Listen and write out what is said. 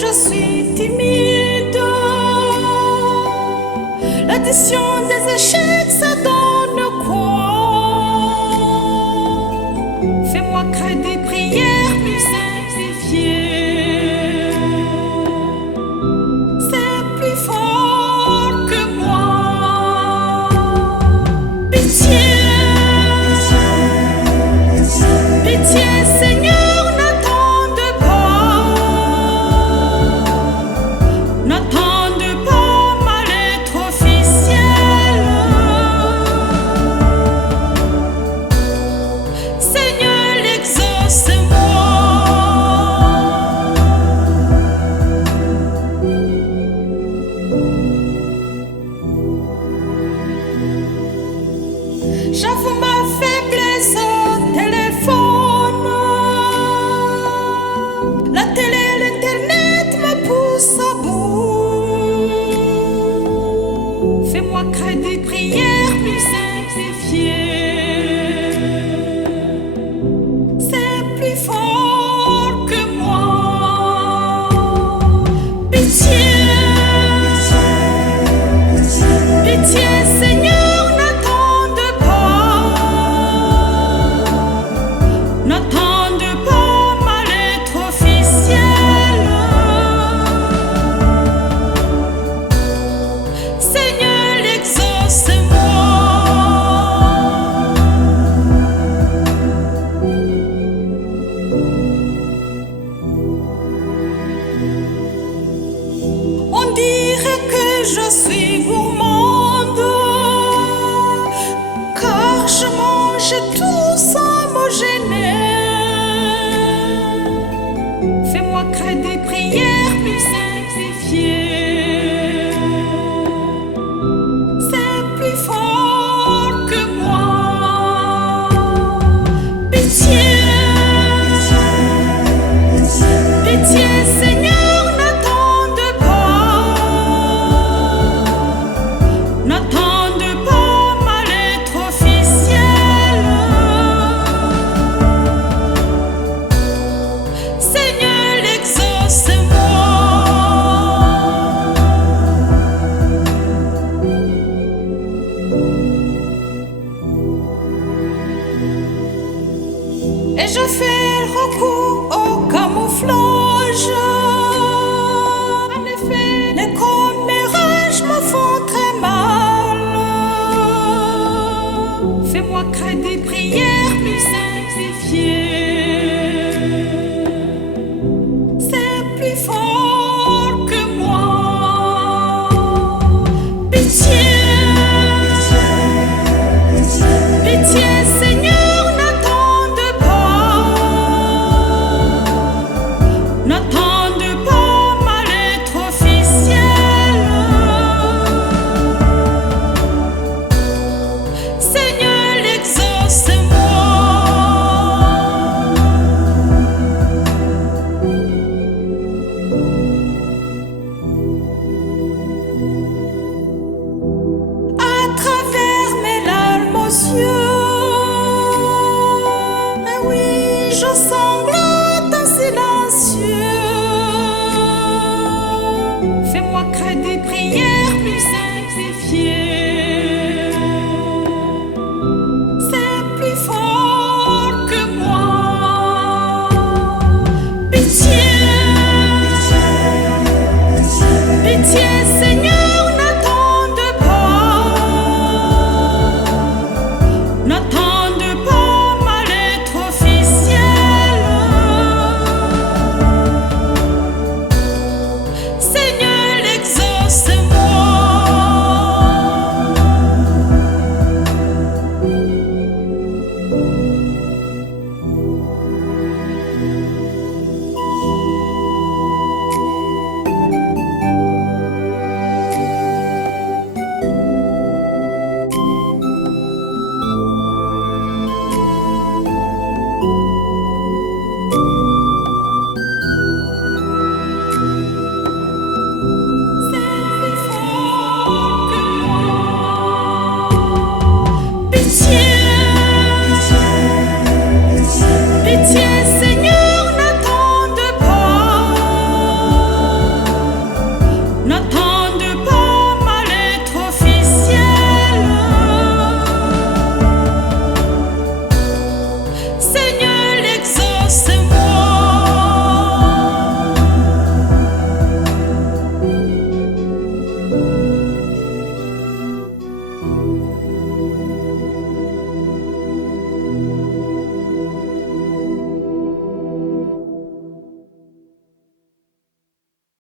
Je suis timide. L'addition des échecs, ça donne quoi? Fais-moi créer des prières plus simplifiées. C'est plus fort que moi. Pitié, pitié, Seigneur. J'avoue ma faiblesse au téléphone. La télé, l'internet me poussent à bout. Fais-moi créer des prières plus simplifiées. C'est plus fort que moi. Pitié, pitié, Seigneur. On dirait que je suis gourmande, car je mange tout sans me gêner. Fais-moi créer des prières plus simplifiées. C'est plus fort que moi. Pitié, pitié, Seigneur. Et je fais recours au camouflage. En effet, les commérages me font très mal. Fais-moi créer des prières plus simplifiées. C'est plus fort que moi. Pitié, pitié, Seigneur. Mais oui, je sanglote en silencieux. Fais-moi créer des prières plus simplifiées. C'est plus fort que moi. Pitié, pitié, Seigneur. Seigneur, exauce-moi. ciel.